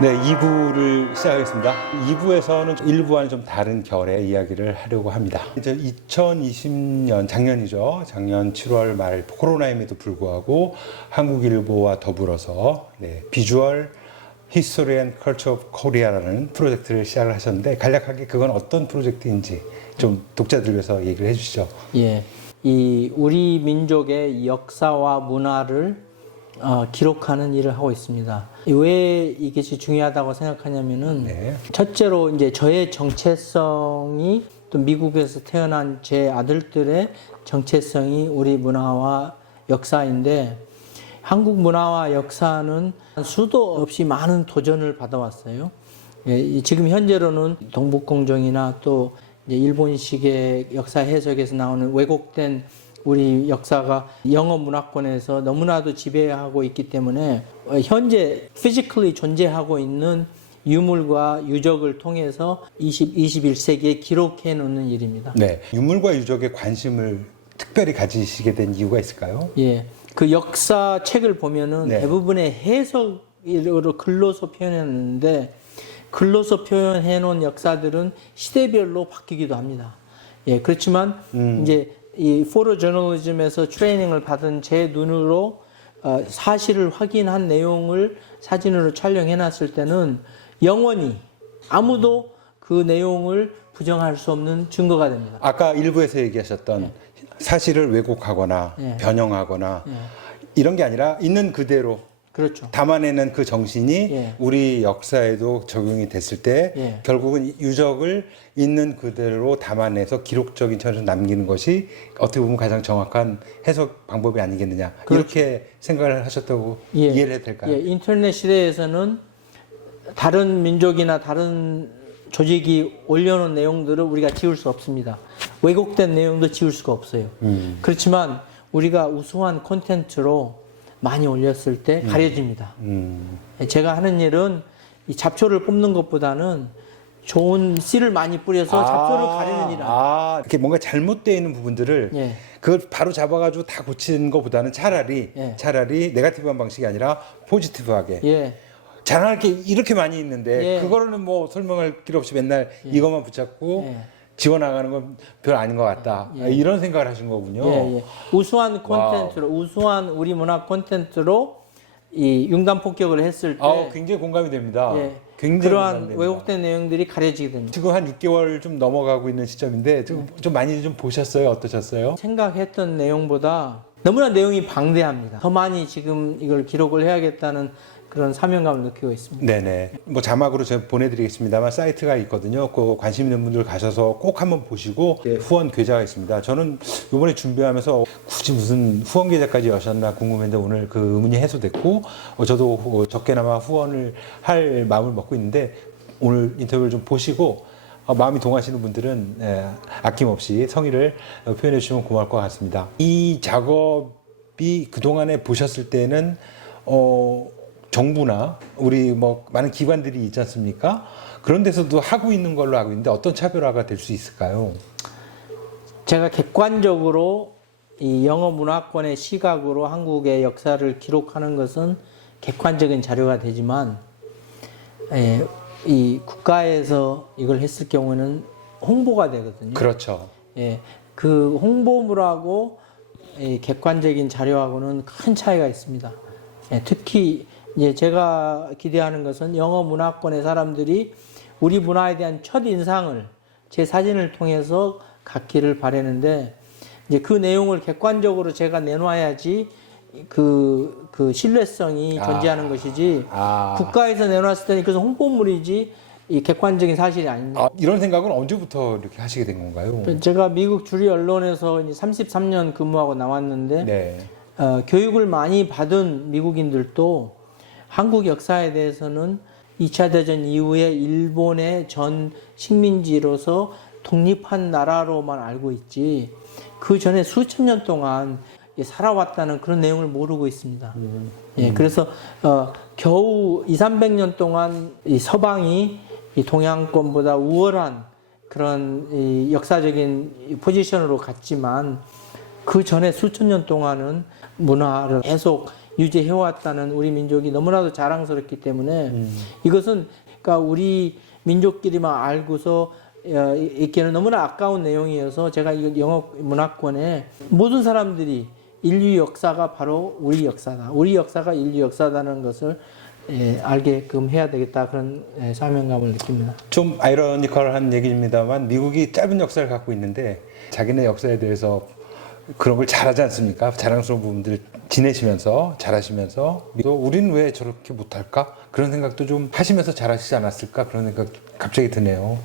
네, 2부를 시작하겠습니다. 2부에서는 1부와는 좀 다른 결의 이야기를 하려고 합니다. 이제 2020년, 작년이죠. 작년 7월 말 코로나임에도 불구하고 한국일보와 더불어서 비주얼 히스토리 앤 컬처 오브 코리아라는 프로젝트를 시작을 하셨는데 간략하게 그건 어떤 프로젝트인지 좀 독자들 위해서 얘기를 해주시죠. 예, 이 우리 민족의 역사와 문화를 기록하는 일을 하고 있습니다. 왜 이것이 중요하다고 생각하냐면은 첫째로 이제 저의 정체성이 또 미국에서 태어난 제 아들들의 정체성이 우리 문화와 역사인데 한국 문화와 역사는 수도 없이 많은 도전을 받아왔어요. 예, 지금 현재로는 동북공정이나 또 이제 일본식의 역사 해석에서 나오는 왜곡된 우리 역사가 영어 문화권에서 너무나도 지배하고 있기 때문에 현재 physically 존재하고 있는 유물과 유적을 통해서 21세기에 기록해 놓는 일입니다. 네, 유물과 유적에 관심을 특별히 가지시게 된 이유가 있을까요? 예, 그 역사 책을 보면은 대부분의 해석으로 글로서 표현했는데 글로서 표현해 놓은 역사들은 시대별로 바뀌기도 합니다. 예, 그렇지만 이제 이 포토 저널리즘에서 트레이닝을 받은 제 눈으로 사실을 확인한 내용을 사진으로 촬영해 놨을 때는 영원히 아무도 그 내용을 부정할 수 없는 증거가 됩니다. 아까 일부에서 얘기하셨던 사실을 왜곡하거나 변형하거나 이런 게 아니라 있는 그대로 그렇죠. 담아내는 그 정신이 우리 역사에도 적용이 됐을 때 결국은 유적을 있는 그대로 담아내서 기록적인 천에서 남기는 것이 어떻게 보면 가장 정확한 해석 방법이 아니겠느냐. 그렇죠. 이렇게 생각을 하셨다고 이해를 해도 될까요? 인터넷 시대에서는 다른 민족이나 다른 조직이 올려놓은 내용들을 우리가 지울 수 없습니다. 왜곡된 내용도 지울 수가 없어요. 그렇지만 우리가 우수한 콘텐츠로 많이 올렸을 때 가려집니다. 제가 하는 일은 이 잡초를 뽑는 것보다는 좋은 씨를 많이 뿌려서 잡초를 가리는 일이다. 이렇게 뭔가 잘못되어 있는 부분들을 그걸 바로 잡아가지고 다 고치는 것보다는 차라리 네거티브한 방식이 아니라 포지티브하게 자랑할 게 이렇게 많이 있는데 그거는 뭐 설명할 필요 없이 맨날 이것만 붙잡고 지워나가는 건 별 아닌 것 같다. 이런 생각을 하신 거군요. 우수한 콘텐츠로, 우수한 우리 문화 콘텐츠로 이 융단 폭격을 했을 때 굉장히 공감이 됩니다. 굉장히 그러한 공감됩니다. 왜곡된 내용들이 가려지게 됩니다. 지금 한 6개월 좀 넘어가고 있는 시점인데 좀 많이 좀 보셨어요? 어떠셨어요? 생각했던 내용보다 너무나 내용이 방대합니다. 더 많이 지금 이걸 기록을 해야겠다는 그런 사명감을 느끼고 있습니다. 네네. 뭐 자막으로 제가 보내드리겠습니다만 사이트가 있거든요. 그 관심 있는 분들 가셔서 꼭 한번 보시고 후원 계좌가 있습니다. 저는 이번에 준비하면서 굳이 무슨 후원 계좌까지 여셨나 궁금했는데 오늘 그 의문이 해소됐고 저도 적게나마 후원을 할 마음을 먹고 있는데 오늘 인터뷰를 좀 보시고 마음이 동하시는 분들은 아낌없이 성의를 표현해 주시면 고마울 것 같습니다. 이 작업이 그동안에 보셨을 때는 정부나 우리 뭐 많은 기관들이 있지 않습니까? 그런 데서도 하고 있는 걸로 알고 있는데 어떤 차별화가 될 수 있을까요? 제가 객관적으로 이 영어 문화권의 시각으로 한국의 역사를 기록하는 것은 객관적인 자료가 되지만 이 국가에서 이걸 했을 경우는 홍보가 되거든요. 그렇죠. 그 홍보물하고 객관적인 자료하고는 큰 차이가 있습니다. 특히 이제 제가 기대하는 것은 영어 문화권의 사람들이 우리 문화에 대한 첫 인상을 제 사진을 통해서 갖기를 바라는데 이제 그 내용을 객관적으로 제가 내놔야지 그 신뢰성이 존재하는 것이지 국가에서 내놨을 때는 그래서 홍보물이지 이 객관적인 사실이 아닙니다. 이런 생각은 언제부터 이렇게 하시게 된 건가요? 제가 미국 주류 언론에서 이제 33년 근무하고 나왔는데 교육을 많이 받은 미국인들도 한국 역사에 대해서는 2차 대전 이후에 일본의 전 식민지로서 독립한 나라로만 알고 있지 그 전에 수천 년 동안 살아왔다는 그런 내용을 모르고 있습니다. 그래서 겨우 200~300년 동안 이 서방이 이 동양권보다 우월한 그런 이 역사적인 포지션으로 갔지만 그 전에 수천 년 동안은 문화를 계속 유지해왔다는 우리 민족이 너무나도 자랑스럽기 때문에 이것은 그러니까 우리 민족끼리만 알고서 있기에는 너무나 아까운 내용이어서 제가 이 영어 문화권에 모든 사람들이 인류 역사가 바로 우리 역사다. 우리 역사가 인류 역사다는 것을 알게끔 해야 되겠다. 그런 사명감을 느낍니다. 좀 아이러니컬한 얘기입니다만 미국이 짧은 역사를 갖고 있는데 자기네 역사에 대해서 그런 걸 잘하지 않습니까? 자랑스러운 부분들 지내시면서 잘하시면서 우리는 왜 저렇게 못할까? 그런 생각도 좀 하시면서 잘하시지 않았을까? 그런 생각 갑자기 드네요.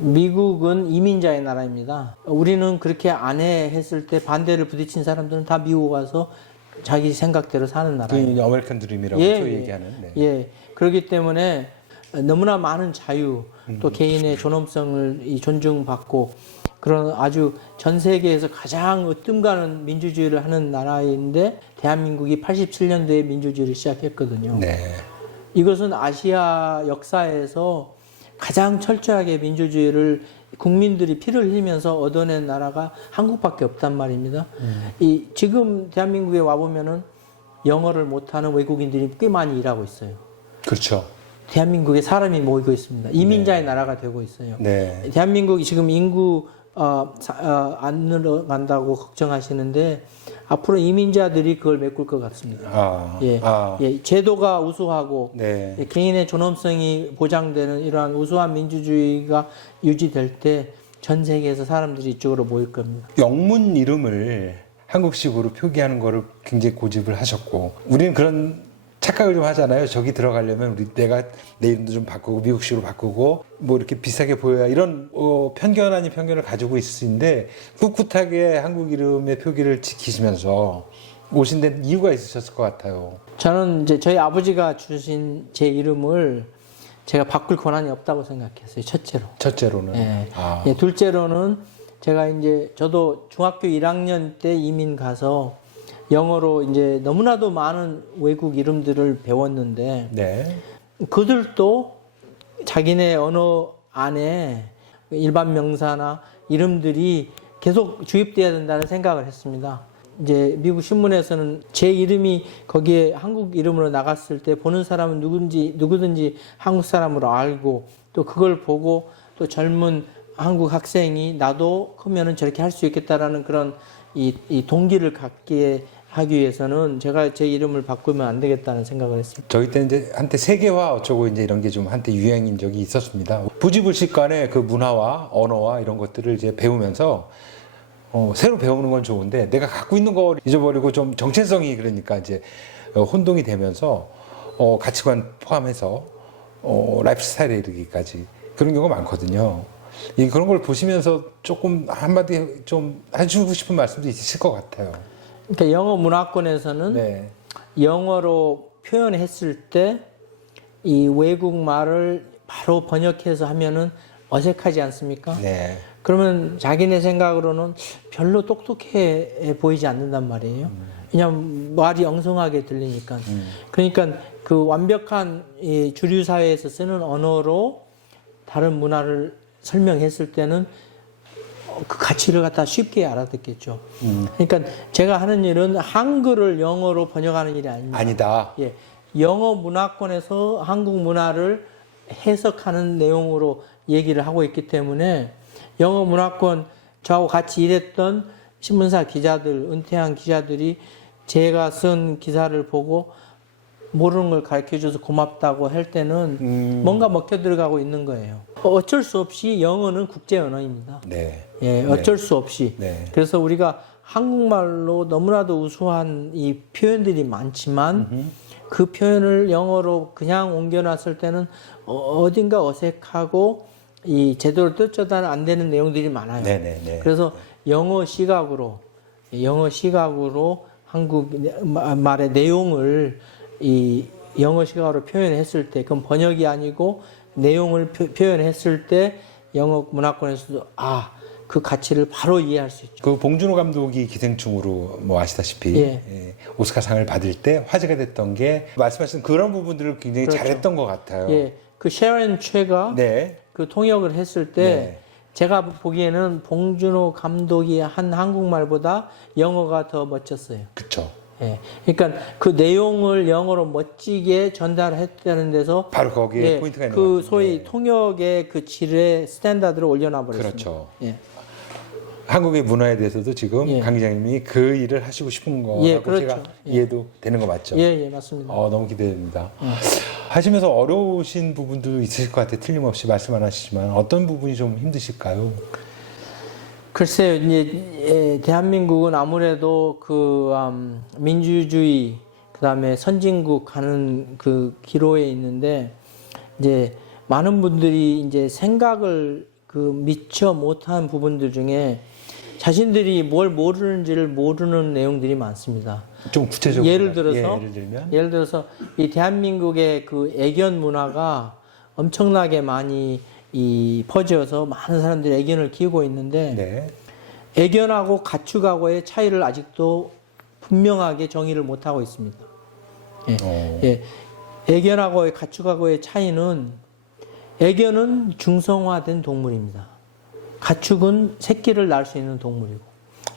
미국은 이민자의 나라입니다. 우리는 그렇게 안 해 했을 때 반대를 부딪힌 사람들은 다 미국 와서 자기 생각대로 사는 나라예요. 아메리칸 드림이라고 소위 얘기하는. 네. 예. 그렇기 때문에 너무나 많은 자유, 또 개인의 존엄성을 존중받고 그런 아주 전 세계에서 가장 으뜸 가는 민주주의를 하는 나라인데 대한민국이 87년도에 민주주의를 시작했거든요. 네. 이것은 아시아 역사에서 가장 철저하게 민주주의를 국민들이 피를 흘리면서 얻어낸 나라가 한국밖에 없단 말입니다. 지금 대한민국에 와보면은 영어를 못하는 외국인들이 꽤 많이 일하고 있어요. 그렇죠. 대한민국에 사람이 모이고 있습니다. 이민자의 나라가 되고 있어요. 네. 대한민국이 지금 인구 안 늘어간다고 걱정하시는데 앞으로 이민자들이 그걸 메꿀 것 같습니다. 제도가 우수하고 네. 개인의 존엄성이 보장되는 이러한 우수한 민주주의가 유지될 때 전 세계에서 사람들이 이쪽으로 모일 겁니다. 영문 이름을 한국식으로 표기하는 거를 굉장히 고집을 하셨고 우리는 그런 착각을 좀 하잖아요. 저기 들어가려면 내가 내 이름도 좀 바꾸고 미국식으로 바꾸고 뭐 이렇게 비슷하게 보여야 이런 편견 아닌 편견을 가지고 있을 수 있는데 꿋꿋하게 한국 이름의 표기를 지키시면서 오신 데 이유가 있으셨을 것 같아요. 저는 이제 저희 아버지가 주신 제 이름을 제가 바꿀 권한이 없다고 생각했어요. 첫째로는. 예, 둘째로는 제가 이제 저도 중학교 1학년 때 이민 가서 영어로 이제 너무나도 많은 외국 이름들을 배웠는데 네. 그들도 자기네 언어 안에 일반 명사나 이름들이 계속 주입돼야 된다는 생각을 했습니다. 이제 미국 신문에서는 제 이름이 거기에 한국 이름으로 나갔을 때 보는 사람은 누구든지 한국 사람으로 알고 또 그걸 보고 또 젊은 한국 학생이 나도 크면은 저렇게 할 수 있겠다라는 그런 이 동기를 갖게 하기 위해서는 제가 제 이름을 바꾸면 안 되겠다는 생각을 했습니다. 저희 때는 이제 한때 세계화 어쩌고 이제 이런 게 좀 한때 유행인 적이 있었습니다. 부지불식 간의 그 문화와 언어와 이런 것들을 이제 배우면서 새로 배우는 건 좋은데 내가 갖고 있는 거 잊어버리고 좀 정체성이 그러니까 이제 혼동이 되면서 가치관 포함해서 라이프 스타일에 이르기까지 그런 경우가 많거든요. 그런 걸 보시면서 조금 한마디 좀 해주고 싶은 말씀도 있으실 것 같아요. 그러니까 영어 문화권에서는 네. 영어로 표현했을 때 이 외국 말을 바로 번역해서 하면은 어색하지 않습니까? 네. 그러면 자기네 생각으로는 별로 똑똑해 보이지 않는단 말이에요. 그냥 말이 엉성하게 들리니까. 그러니까 그 완벽한 이 주류 사회에서 쓰는 언어로 다른 문화를 설명했을 때는 그 가치를 갖다 쉽게 알아듣겠죠. 그러니까 제가 하는 일은 한글을 영어로 번역하는 일이 아닙니다. 아니다. 예, 영어 문화권에서 한국 문화를 해석하는 내용으로 얘기를 하고 있기 때문에 영어 문화권 저하고 같이 일했던 신문사 기자들, 은퇴한 기자들이 제가 쓴 기사를 보고 모르는 걸 가르쳐줘서 고맙다고 할 때는 뭔가 먹혀 들어가고 있는 거예요. 어쩔 수 없이 영어는 국제 언어입니다. 네. 예, 어쩔 수 없이. 네. 그래서 우리가 한국말로 너무나도 우수한 이 표현들이 많지만 그 표현을 영어로 그냥 옮겨놨을 때는 어딘가 어색하고 이 제대로 뜻조달 안 되는 내용들이 많아요. 네네네. 그래서 영어 시각으로 한국 말의 내용을 이 영어 시각으로 표현했을 때, 그건 번역이 아니고 내용을 표현했을 때 영어 문화권에서도 그 가치를 바로 이해할 수 있죠. 그 봉준호 감독이 기생충으로 뭐 아시다시피 예. 오스카상을 받을 때 화제가 됐던 게 말씀하신 그런 부분들을 굉장히 그렇죠. 잘했던 것 같아요. 예, 그 셰런 최가 네. 그 통역을 했을 때 네. 제가 보기에는 봉준호 감독이 한 한국말보다 영어가 더 멋졌어요. 그렇죠. 예. 그러니까 그 내용을 영어로 멋지게 전달했다는 데서 바로 거기에 예, 포인트가 있는 그 것 같아요. 소위 통역의 그 질의 스탠다드를 올려놔 버렸습니다. 그렇죠. 예. 한국의 문화에 대해서도 지금 예. 강 기자님이 그 일을 하시고 싶은 거라고 예, 그렇죠. 제가 예. 이해도 되는 거 맞죠? 예, 맞습니다. 너무 기대됩니다. 하시면서 어려우신 부분도 있으실 것 같아요. 틀림없이 말씀 안 하시지만 어떤 부분이 좀 힘드실까요? 글쎄요, 이제 대한민국은 아무래도 그 민주주의 그다음에 선진국 가는 그 기로에 있는데 이제 많은 분들이 이제 생각을 그 미처 못한 부분들 중에 자신들이 뭘 모르는지를 모르는 내용들이 많습니다. 좀 구체적으로 예를 들어서 예를 들면 이 대한민국의 그 애견 문화가 엄청나게 많이 퍼져서 많은 사람들이 애견을 키우고 있는데 네. 애견하고 가축하고의 차이를 아직도 분명하게 정의를 못 하고 있습니다. 예. 애견하고의 가축하고의 차이는 애견은 중성화된 동물입니다. 가축은 새끼를 낳을 수 있는 동물이고.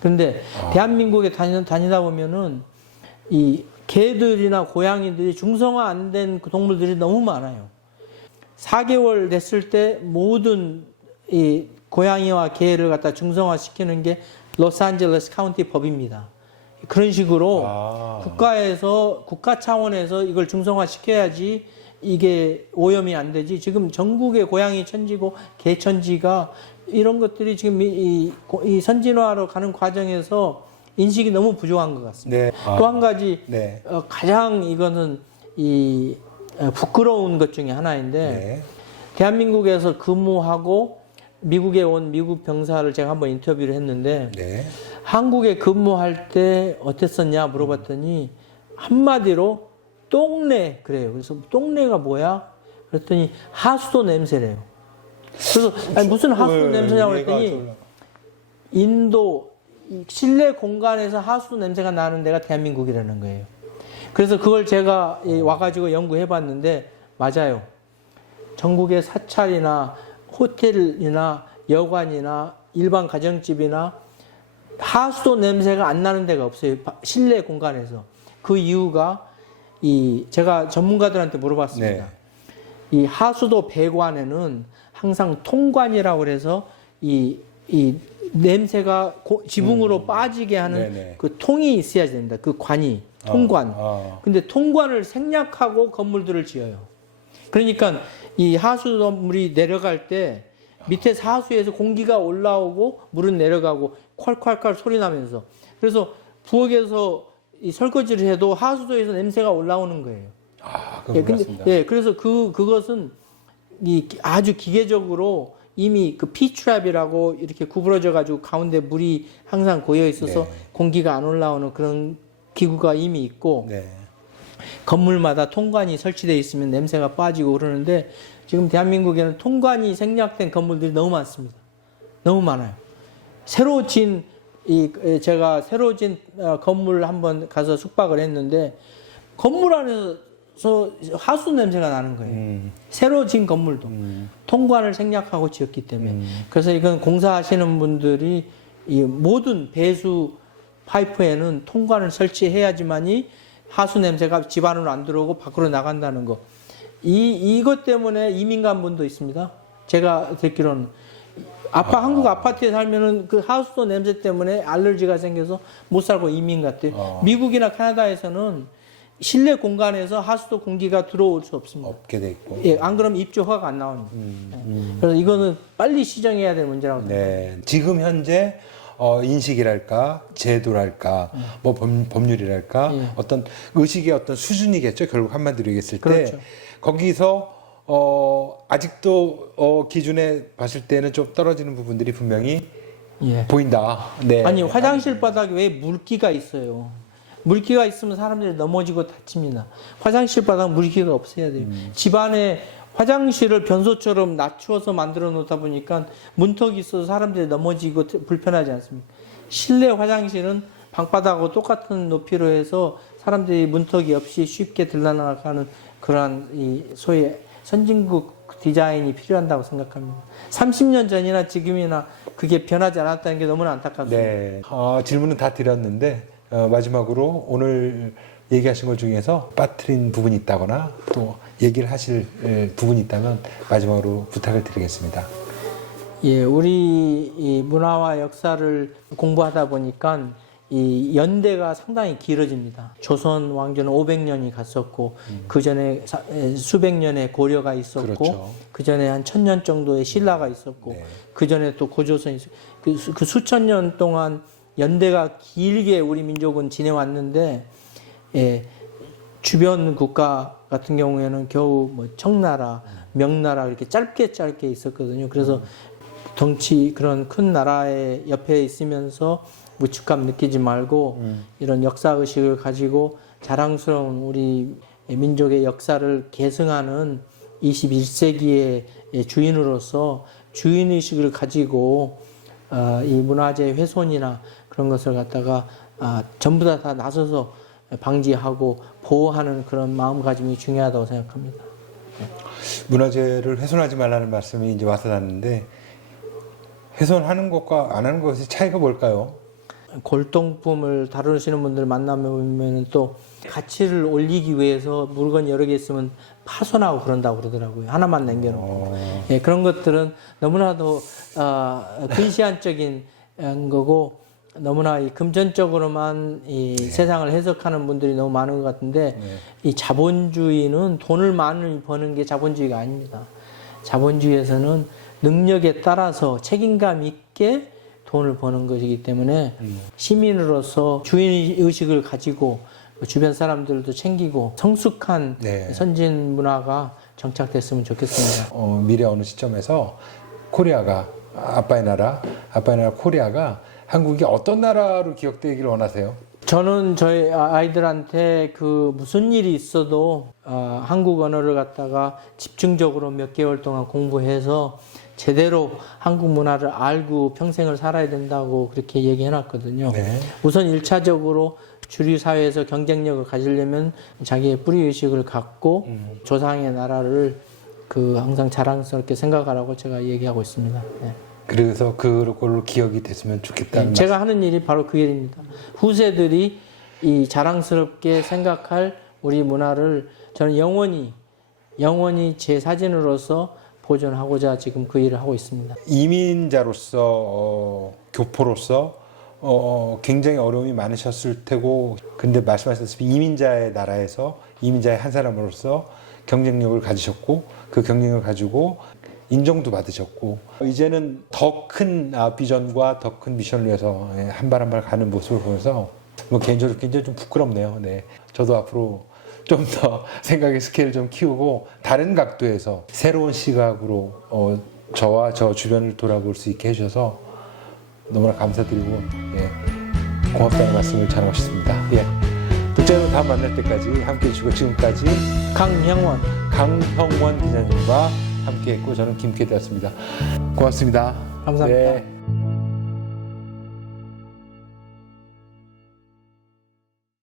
그런데 대한민국에 다니다 보면은 이 개들이나 고양이들이 중성화 안 된 동물들이 너무 많아요. 4개월 됐을 때 모든 이 고양이와 개를 갖다 중성화 시키는 게 로스앤젤레스 카운티 법입니다. 그런 식으로 국가 차원에서 이걸 중성화 시켜야지 이게 오염이 안 되지. 지금 전국의 고양이 천지고 개 천지가 이런 것들이 지금 이 선진화로 가는 과정에서 인식이 너무 부족한 것 같습니다. 네. 또 한 가지 네. 가장 이거는 이 부끄러운 것 중에 하나인데 네. 대한민국에서 근무하고 미국에 온 미국 병사를 제가 한번 인터뷰를 했는데 네. 한국에 근무할 때 어땠었냐 물어봤더니 한마디로 똥내 그래요. 그래서 똥내가 뭐야? 그랬더니 하수도 냄새래요. 그래서 아니, 무슨 하수도 냄새냐고 그랬더니 인도 실내 공간에서 하수도 냄새가 나는 데가 대한민국이라는 거예요. 그래서 그걸 제가 와가지고 연구해 봤는데 맞아요. 전국의 사찰이나 호텔이나 여관이나 일반 가정집이나 하수도 냄새가 안 나는 데가 없어요. 실내 공간에서. 그 이유가 제가 전문가들한테 물어봤습니다. 네. 이 하수도 배관에는 항상 통관이라고 그래서 이 냄새가 지붕으로 빠지게 하는 네네. 그 통이 있어야 된다. 그 관이 통관. 근데 통관을 생략하고 건물들을 지어요. 그러니까 이 하수도물이 내려갈 때 밑에 하수에서 공기가 올라오고 물은 내려가고 콸콸콸 소리 나면서 그래서 부엌에서 이 설거지를 해도 하수도에서 냄새가 올라오는 거예요. 그래서 그것은 아주 기계적으로 이미 그 Ptrap이라고 이렇게 구부러져 가지고 가운데 물이 항상 고여 있어서 공기가 안 올라오는 그런 기구가 이미 있고 건물마다 통관이 설치되어 있으면 냄새가 빠지고 그러는데 지금 대한민국에는 통관이 생략된 건물들이 너무 많습니다. 너무 많아요. 제가 새로 진 건물 한번 가서 숙박을 했는데 건물 안에서 하수 냄새가 나는 거예요. 새로 진 건물도 통관을 생략하고 지었기 때문에 그래서 이건 공사하시는 분들이 이 모든 배수 파이프에는 통관을 설치해야지만이 하수 냄새가 집 안으로 안 들어오고 밖으로 나간다는 거. 이것 때문에 이민 간 분도 있습니다. 제가 듣기로는 한국 아파트에 살면은 그 하수도 냄새 때문에 알러지가 생겨서 못 살고 이민 갔대요. 미국이나 캐나다에서는 실내 공간에서 하수도 공기가 들어올 수 없습니다. 없게 돼 있고. 예, 안 그러면 입주 허가가 안 나옵니다. 그래서 이거는 빨리 시정해야 될 문제라고 생각합니다. 네. 지금 현재 인식이랄까 제도랄까 뭐 법률이랄까 어떤 의식의 어떤 수준이겠죠. 결국 한마디로 얘기했을 때 그렇죠. 거기서 아직도 기준에 봤을 때는 좀 떨어지는 부분들이 분명히 보인다. 네. 아니 화장실 바닥에 왜 물기가 있어요? 물기가 있으면 사람들이 넘어지고 다칩니다. 화장실 바닥 물기가 없어야 돼요. 집안에 화장실을 변소처럼 낮추어서 만들어 놓다 보니까 문턱이 있어서 사람들이 넘어지고 불편하지 않습니까? 실내 화장실은 방바닥하고 똑같은 높이로 해서 사람들이 문턱이 없이 쉽게 들러나가는 그러한 소위 선진국 디자인이 필요한다고 생각합니다. 30년 전이나 지금이나 그게 변하지 않았다는 게 너무나 안타깝습니다. 네. 질문은 다 드렸는데 마지막으로 오늘 얘기하신 것 중에서 빠뜨린 부분이 있다거나 또 얘기를 하실 부분이 있다면 마지막으로 부탁을 드리겠습니다. 예, 우리 이 문화와 역사를 공부하다 보니까 이 연대가 상당히 길어집니다. 조선 왕조는 500년이 갔었고 그 전에 수백 년의 고려가 있었고 그렇죠. 그 전에 한 1000년 정도의 신라가 있었고 네. 그 전에 또 고조선이 있었고 그 수천 년 동안 연대가 길게 우리 민족은 지내왔는데 예, 주변 국가 같은 경우에는 겨우 뭐 청나라, 명나라 이렇게 짧게 있었거든요. 그래서 덩치 그런 큰 나라의 옆에 있으면서 무축감 느끼지 말고 이런 역사 의식을 가지고 자랑스러운 우리 민족의 역사를 계승하는 21세기의 주인으로서 주인 의식을 가지고 이 문화재 훼손이나 그런 것을 갖다가 전부 다 나서서 방지하고 보호하는 그런 마음가짐이 중요하다고 생각합니다. 문화재를 훼손하지 말라는 말씀이 이제 와서 닿는데 훼손하는 것과 안 하는 것의 차이가 뭘까요? 골동품을 다루시는 분들 만나면 또 가치를 올리기 위해서 물건 여러 개 있으면 파손하고 그런다고 그러더라고요. 하나만 남겨놓고. 예, 그런 것들은 너무나도 근시안적인 거고 너무나 이 금전적으로만 이 세상을 해석하는 분들이 너무 많은 것 같은데 이 자본주의는 돈을 많이 버는 게 자본주의가 아닙니다. 자본주의에서는 능력에 따라서 책임감 있게 돈을 버는 것이기 때문에 시민으로서 주인의식을 가지고 주변 사람들도 챙기고 성숙한 선진 문화가 정착됐으면 좋겠습니다. 미래 어느 시점에서 코리아가 아빠의 나라 코리아가 한국이 어떤 나라로 기억되기를 원하세요? 저는 저희 아이들한테 그 무슨 일이 있어도 한국 언어를 갖다가 집중적으로 몇 개월 동안 공부해서 제대로 한국 문화를 알고 평생을 살아야 된다고 그렇게 얘기해 놨거든요. 네. 우선 1차적으로 주류 사회에서 경쟁력을 가지려면 자기의 뿌리 의식을 갖고 조상의 나라를 그 항상 자랑스럽게 생각하라고 제가 얘기하고 있습니다. 네. 그래서 그걸로 기억이 됐으면 좋겠다는 제가 하는 일이 바로 그 일입니다. 후세들이 이 자랑스럽게 생각할 우리 문화를 저는 영원히 제 사진으로서 보존하고자 지금 그 일을 하고 있습니다. 이민자로서 교포로서 굉장히 어려움이 많으셨을 테고 근데 말씀하셨다시피 이민자의 나라에서 이민자의 한 사람으로서 경쟁력을 가지셨고 그 경쟁력을 가지고 인정도 받으셨고 이제는 더 큰 비전과 더 큰 미션을 위해서 한 발 한 발 가는 모습을 보면서 뭐 개인적으로 굉장히 좀 부끄럽네요. 네, 저도 앞으로 좀 더 생각의 스케일을 좀 키우고 다른 각도에서 새로운 시각으로 저와 저 주변을 돌아볼 수 있게 해주셔서 너무나 감사드리고 고맙다는 말씀을 전하고 싶습니다. 독자여러분 다음 만날 때까지 함께해 주시고 지금까지 강형원 기자님과 함께했고 저는 김캐되었습니다. 고맙습니다. 감사합니다. 네.